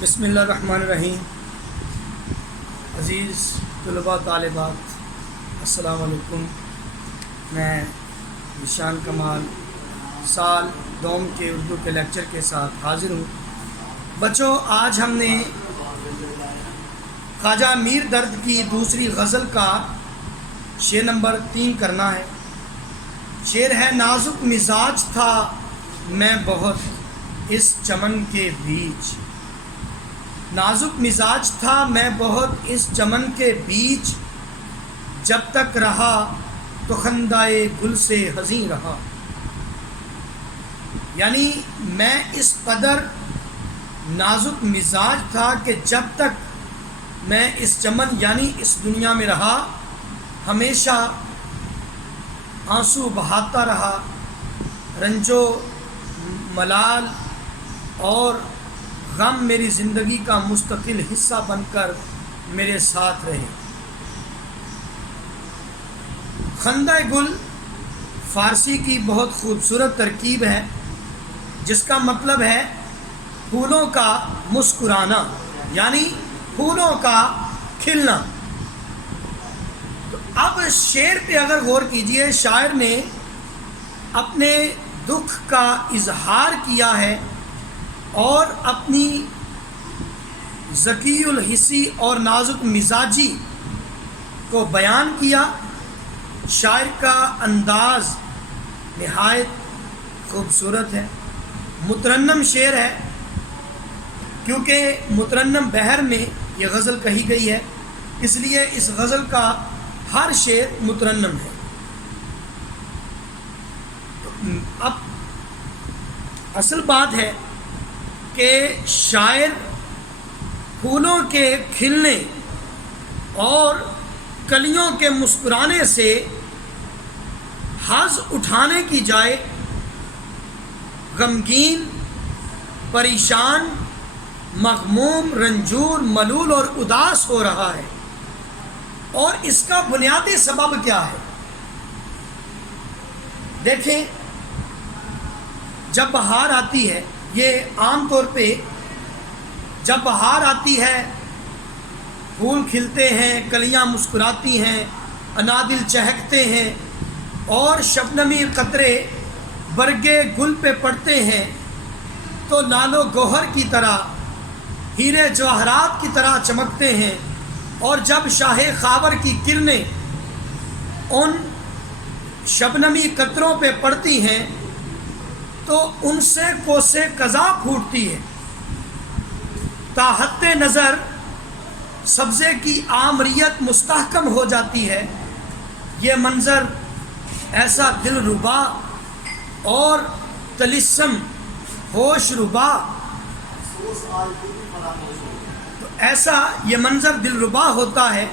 بسم اللہ الرحمن الرحیم۔ عزیز طلباء طالبات، السلام علیکم۔ میں نشان کمال سال دوم کے اردو کے لیکچر کے ساتھ حاضر ہوں۔ بچوں، آج ہم نے خواجہ میر درد کی دوسری غزل کا شعر نمبر 3 کرنا ہے۔ شعر ہے: نازک مزاج تھا میں بہت اس چمن کے بیچ، نازک مزاج تھا میں بہت اس چمن کے بیچ، جب تک رہا تو خندائے گل سے حزیں رہا۔ یعنی میں اس قدر نازک مزاج تھا کہ جب تک میں اس چمن یعنی اس دنیا میں رہا ہمیشہ آنسو بہاتا رہا، رنج و ملال اور غم میری زندگی کا مستقل حصہ بن کر میرے ساتھ رہے۔ خندہ گل فارسی کی بہت خوبصورت ترکیب ہے جس کا مطلب ہے پھولوں کا مسکرانا، یعنی پھولوں کا کھلنا۔ تو اب شعر پہ اگر غور کیجئے، شاعر نے اپنے دکھ کا اظہار کیا ہے اور اپنی ذکی الحسی اور نازک مزاجی کو بیان کیا۔ شاعر کا انداز نہایت خوبصورت ہے، مترنم شعر ہے، کیونکہ مترنم بحر میں یہ غزل کہی گئی ہے، اس لیے اس غزل کا ہر شعر مترنم ہے۔ اب اصل بات ہے کہ شاعر پھولوں کے کھلنے اور کلیوں کے مسکرانے سے حظ اٹھانے کی جائے غمگین، پریشان، مغموم، رنجور، ملول اور اداس ہو رہا ہے۔ اور اس کا بنیادی سبب کیا ہے؟ دیکھیں، جب بہار آتی ہے، یہ عام طور پہ جب بہار آتی ہے پھول کھلتے ہیں، کلیاں مسکراتی ہیں، انادل چہکتے ہیں اور شبنمی قطرے برگے گل پہ پڑتے ہیں تو لال و گوہر کی طرح، ہیرے جواہرات کی طرح چمکتے ہیں۔ اور جب شاہ خاور کی کرنیں ان شبنمی قطروں پہ پڑتی ہیں تو ان سے کوسے قضا پھوٹتی ہے، تا حد نظر سبزے کی آمریت مستحکم ہو جاتی ہے۔ یہ منظر ایسا دل ربا اور طلسم ہوش ربا، تو ایسا یہ منظر دل ربا ہوتا ہے،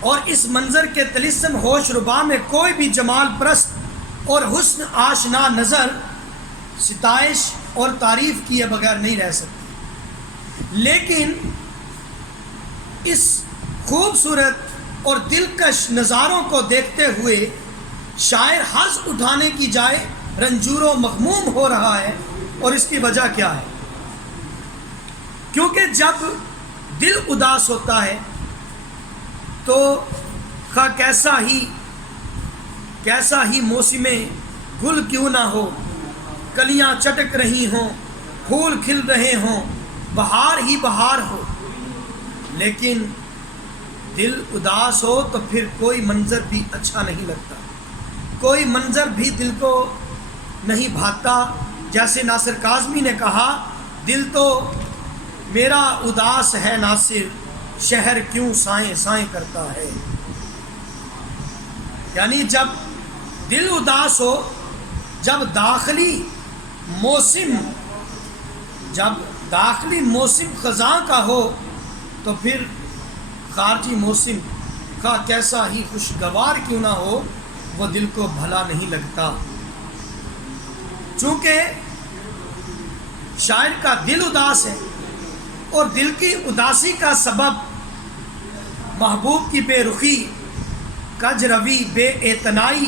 اور اس منظر کے طلسم ہوش ربا میں کوئی بھی جمال پرست اور حسن آشنا نظر ستائش اور تعریف کیے بغیر نہیں رہ سکتی۔ لیکن اس خوبصورت اور دلکش نظاروں کو دیکھتے ہوئے شاعر حظ اٹھانے کی جائے رنجور و مغموم ہو رہا ہے۔ اور اس کی وجہ کیا ہے؟ کیونکہ جب دل اداس ہوتا ہے تو خواہ کیسا ہی موسم گل کیوں نہ ہو، کلیاں چٹک رہی ہوں، پھول کھل رہے ہوں، بہار ہی بہار ہو، لیکن دل اداس ہو تو پھر کوئی منظر بھی اچھا نہیں لگتا، کوئی منظر بھی دل کو نہیں بھاتا۔ جیسے ناصر کاظمی نے کہا، دل تو میرا اداس ہے ناصر، شہر کیوں سائیں سائیں کرتا ہے۔ یعنی جب دل اداس ہو، جب داخلی موسم خزاں کا ہو، تو پھر خارجی موسم کا کیسا ہی خوشگوار کیوں نہ ہو، وہ دل کو بھلا نہیں لگتا۔ چونکہ شاعر کا دل اداس ہے اور دل کی اداسی کا سبب محبوب کی بے رخی، کج روی، بے اعتنائی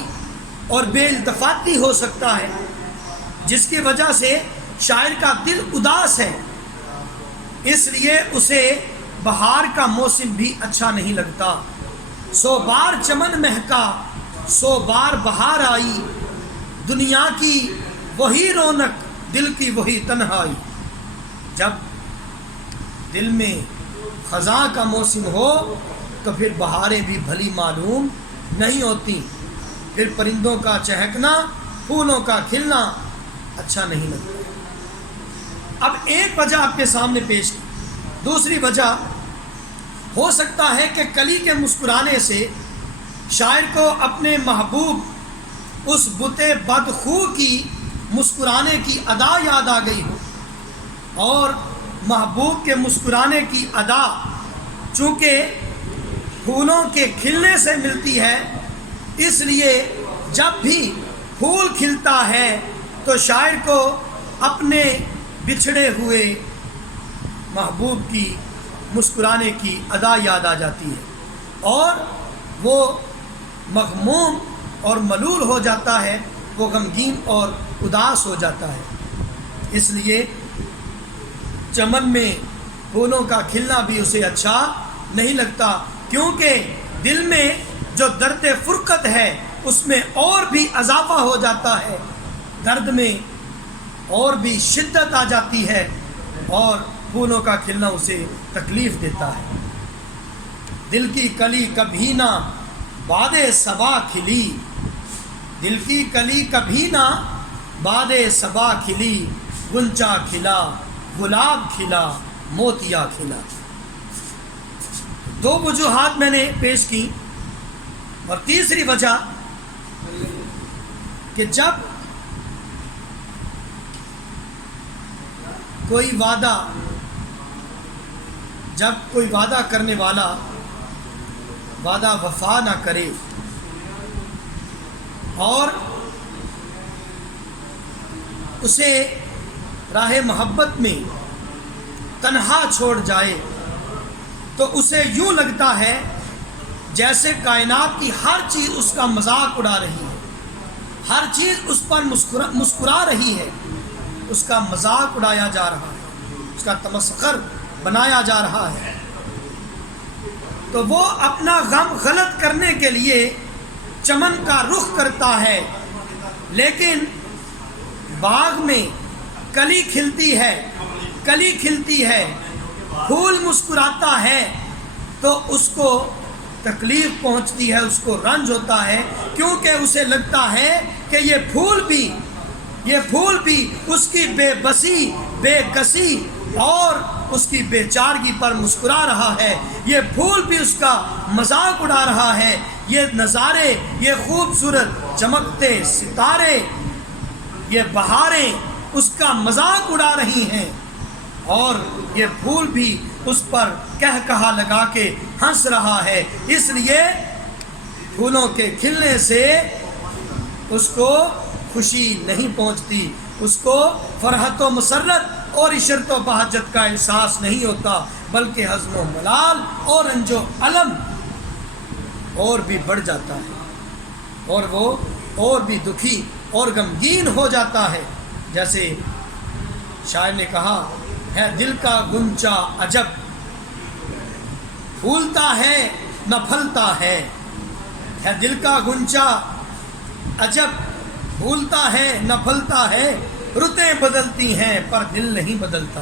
اور بے التفاتی ہو سکتا ہے، جس کی وجہ سے شاعر کا دل اداس ہے۔ اس لیے اسے بہار کا موسم بھی اچھا نہیں لگتا۔ سو بار چمن مہکا، سو بار بہار آئی، دنیا کی وہی رونق، دل کی وہی تنہائی۔ جب دل میں خزاں کا موسم ہو تو پھر بہاریں بھی بھلی معلوم نہیں ہوتی، پھر پرندوں کا چہکنا، پھولوں کا کھلنا اچھا نہیں لگتا۔ اب ایک وجہ آپ کے سامنے پیش کی۔ دوسری وجہ ہو سکتا ہے کہ کلی کے مسکرانے سے شاعر کو اپنے محبوب اس بت بدخو کی مسکرانے کی ادا یاد آ گئی ہو، اور محبوب کے مسکرانے کی ادا چونکہ پھولوں کے کھلنے سے ملتی ہے، اس لیے جب بھی پھول کھلتا ہے تو شاعر کو اپنے بچھڑے ہوئے محبوب کی مسکرانے کی ادا یاد آ جاتی ہے، اور وہ مغموم اور ملول ہو جاتا ہے، وہ غمگین اور اداس ہو جاتا ہے۔ اس لیے چمن میں پھولوں کا کھلنا بھی اسے اچھا نہیں لگتا، کیونکہ دل میں جو درد فرقت ہے اس میں اور بھی اضافہ ہو جاتا ہے، درد میں اور بھی شدت آ جاتی ہے، اور پھولوں کا کھلنا اسے تکلیف دیتا ہے۔ دل کی کلی کبھی نہ باد صبا کھلی، دل کی کلی کبھی نہ باد صبا کھلی، غنچہ کھلا، گلاب کھلا، موتیا کھلا۔ دو وجوہات میں نے پیش کی، اور تیسری وجہ کہ جب کوئی وعدہ کرنے والا وعدہ وفا نہ کرے اور اسے راہ محبت میں تنہا چھوڑ جائے، تو اسے یوں لگتا ہے جیسے کائنات کی ہر چیز اس کا مذاق اڑا رہی ہے، ہر چیز اس پر مسکرا رہی ہے، اس کا مذاق اڑایا جا رہا ہے، اس کا تمسخر بنایا جا رہا ہے۔ تو وہ اپنا غم غلط کرنے کے لیے چمن کا رخ کرتا ہے، لیکن باغ میں کلی کھلتی ہے، پھول مسکراتا ہے، تو اس کو تکلیف پہنچتی ہے، اس کو رنج ہوتا ہے، کیونکہ اسے لگتا ہے کہ یہ پھول بھی اس کی بے بسی، بے کسی اور اس کی بے چارگی پر مسکرا رہا ہے، یہ پھول بھی اس کا مذاق اڑا رہا ہے، یہ نظارے، یہ خوبصورت چمکتے ستارے، یہ بہاریں اس کا مذاق اڑا رہی ہیں، اور یہ پھول بھی اس پر کہا لگا کے ہنس رہا ہے۔ اس لیے پھولوں کے کھلنے سے اس کو خوشی نہیں پہنچتی، اس کو فرحت و مسرت اور عشرت و بہجت کا احساس نہیں ہوتا، بلکہ حزن و ملال اور رنج و الم اور بھی بڑھ جاتا ہے، اور وہ اور بھی دکھی اور غمگین ہو جاتا ہے۔ جیسے شاعر نے کہا ہے، دل کا گنچا عجب پھولتا ہے نہ پھلتا ہے دل کا گنچا عجب پھولتا ہے نہ پھلتا ہے، رتیں بدلتی ہیں پر دل نہیں بدلتا،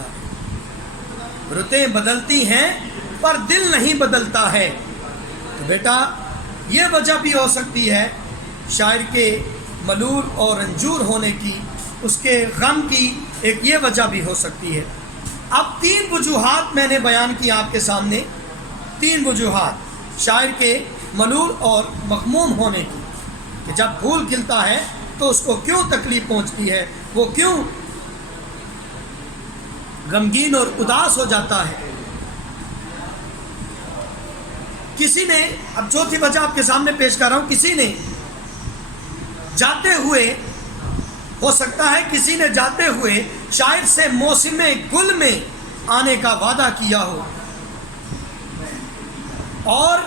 رتیں بدلتی ہیں پر دل نہیں بدلتا ہے۔ تو بیٹا یہ وجہ بھی ہو سکتی ہے شاعر کے ملول اور رنجور ہونے کی، اس کے غم کی ایک یہ وجہ بھی ہو سکتی ہے۔ اب 3 وجوہات میں نے بیان کی آپ کے سامنے، 3 وجوہات شاعر کے ملول اور مغموم ہونے کی، کہ جب پھول کھلتا ہے تو اس کو کیوں تکلیف پہنچتی ہے، وہ کیوں غمگین اور اداس ہو جاتا ہے۔ کسی نے، اب چوتھی وجہ آپ کے سامنے پیش کر رہا ہوں، کسی نے جاتے ہوئے، ہو سکتا ہے کسی نے جاتے ہوئے شاعر سے موسم گل میں آنے کا وعدہ کیا ہو، اور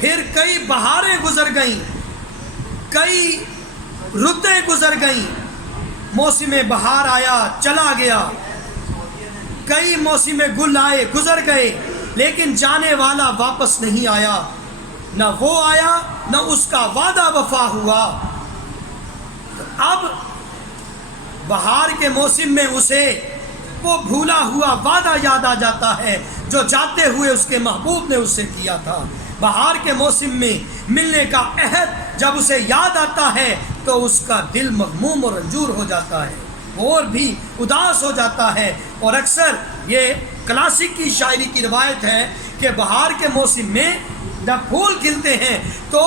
پھر کئی بہاریں گزر گئیں، کئی رتیں گزر گئیں، موسم بہار آیا چلا گیا، کئی موسم گل آئے گزر گئے لیکن جانے والا واپس نہیں آیا، نہ وہ آیا نہ اس کا وعدہ وفا ہوا۔ اب بہار کے موسم میں اسے وہ بھولا ہوا وعدہ یاد آ جاتا ہے جو جاتے ہوئے اس کے محبوب نے اس سے کیا تھا۔ بہار کے موسم میں ملنے کا عہد جب اسے یاد آتا ہے تو اس کا دل مغموم اور رنجور ہو جاتا ہے اور بھی اداس ہو جاتا ہے۔ اور اکثر یہ کلاسک کی شاعری کی روایت ہے کہ بہار کے موسم میں جب پھول کھلتے ہیں تو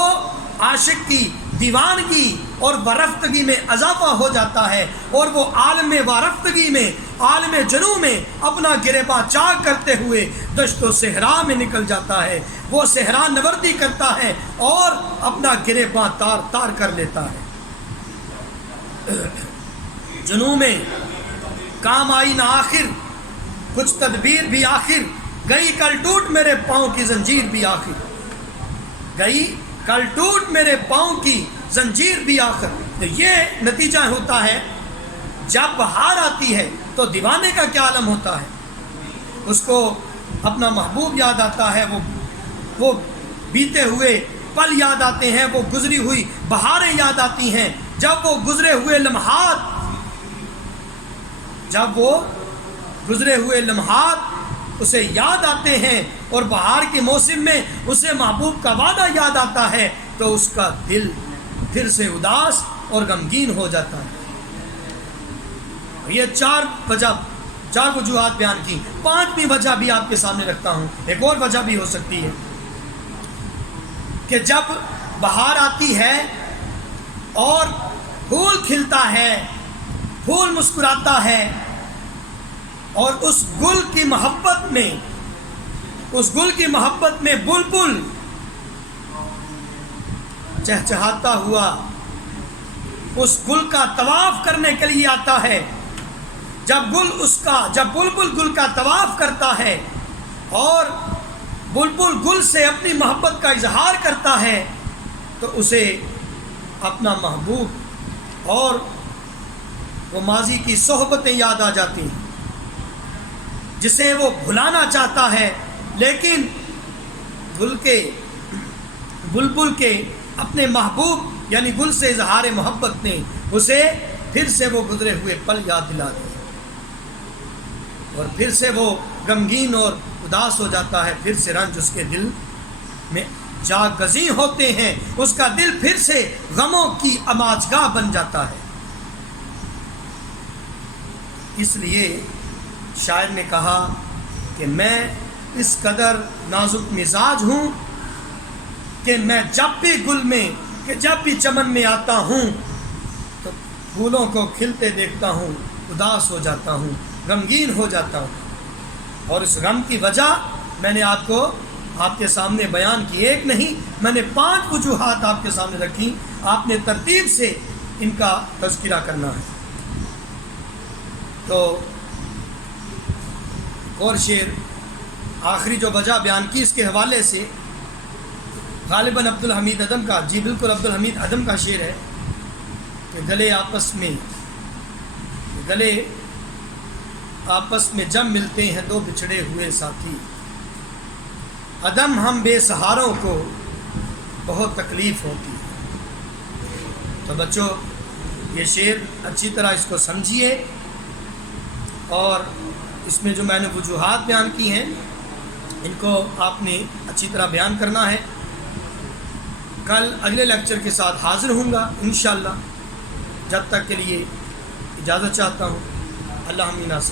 عاشق کی دیوانگی اور وارفتگی میں اضافہ ہو جاتا ہے اور وہ عالم وارفتگی میں، عالم جنوں میں اپنا گریباں چاک کرتے ہوئے دشت و صحرا میں نکل جاتا ہے۔ وہ صحرا نوردی کرتا ہے اور اپنا گریباں تار تار کر لیتا ہے۔ جنوں میں کام آئی نہ آخر، کچھ تدبیر بھی آخر، گئی کل ٹوٹ میرے پاؤں کی زنجیر بھی آخر، گئی کل ٹوٹ میرے پاؤں کی زنجیر بھی آخر۔ تو یہ نتیجہ ہوتا ہے جب بہار آتی ہے تو دیوانے کا کیا عالم ہوتا ہے، اس کو اپنا محبوب یاد آتا ہے، وہ بیتے ہوئے پل یاد آتے ہیں، وہ گزری ہوئی بہاریں یاد آتی ہیں، جب وہ گزرے ہوئے لمحات اسے یاد آتے ہیں اور بہار کے موسم میں اسے محبوب کا وعدہ یاد آتا ہے تو اس کا دل پھر سے اداس اور غمگین ہو جاتا ہے۔ یہ چار وجوہات بیان کی، پانچویں وجہ بھی آپ کے سامنے رکھتا ہوں۔ ایک اور وجہ بھی ہو سکتی ہے کہ جب بہار آتی ہے اور پھول کھلتا ہے، پھول مسکراتا ہے اور اس گل کی محبت میں بلبل چہچہاتا ہوا اس گل کا طواف کرنے کے لیے آتا ہے۔ جب بلبل گل کا طواف کرتا ہے اور بلبل گل سے اپنی محبت کا اظہار کرتا ہے تو اسے اپنا محبوب اور وہ ماضی کی صحبتیں یاد آ جاتی ہیں جسے وہ بھلانا چاہتا ہے، لیکن بلبل کے اپنے محبوب یعنی گل سے اظہار محبت نے اسے پھر سے وہ گزرے ہوئے پل یاد دلا دیے اور پھر سے وہ غمگین اور اداس ہو جاتا ہے، پھر سے رنج اس کے دل میں جاگزیں ہوتے ہیں، اس کا دل پھر سے غموں کی اماجگاہ بن جاتا ہے۔ اس لیے شاعر نے کہا کہ میں اس قدر نازک مزاج ہوں کہ میں جب بھی چمن میں آتا ہوں تو پھولوں کو کھلتے دیکھتا ہوں، اداس ہو جاتا ہوں، غمگین ہو جاتا ہوں۔ اور اس غم کی وجہ میں نے آپ کے سامنے بیان کی، ایک نہیں، میں نے 5 وجوہات آپ کے سامنے رکھی، آپ نے ترتیب سے ان کا تذکرہ کرنا ہے۔ تو اور شعر آخری جو وجہ بیان کی اس کے حوالے سے غالباً عبدالحمید عدم کا، جی بالکل عبدالحمید عدم کا شعر ہے کہ گلے آپس میں جب ملتے ہیں دو بچھڑے ہوئے ساتھی، عدم ہم بے سہاروں کو بہت تکلیف ہوتی ہے۔ تو بچوں یہ شعر اچھی طرح اس کو سمجھیے اور اس میں جو میں نے وجوہات بیان کی ہیں ان کو آپ نے اچھی طرح بیان کرنا ہے۔ کل اگلے لیکچر کے ساتھ حاضر ہوں گا انشاءاللہ، جب تک کے لیے اجازت چاہتا ہوں۔ اللہ حافظ۔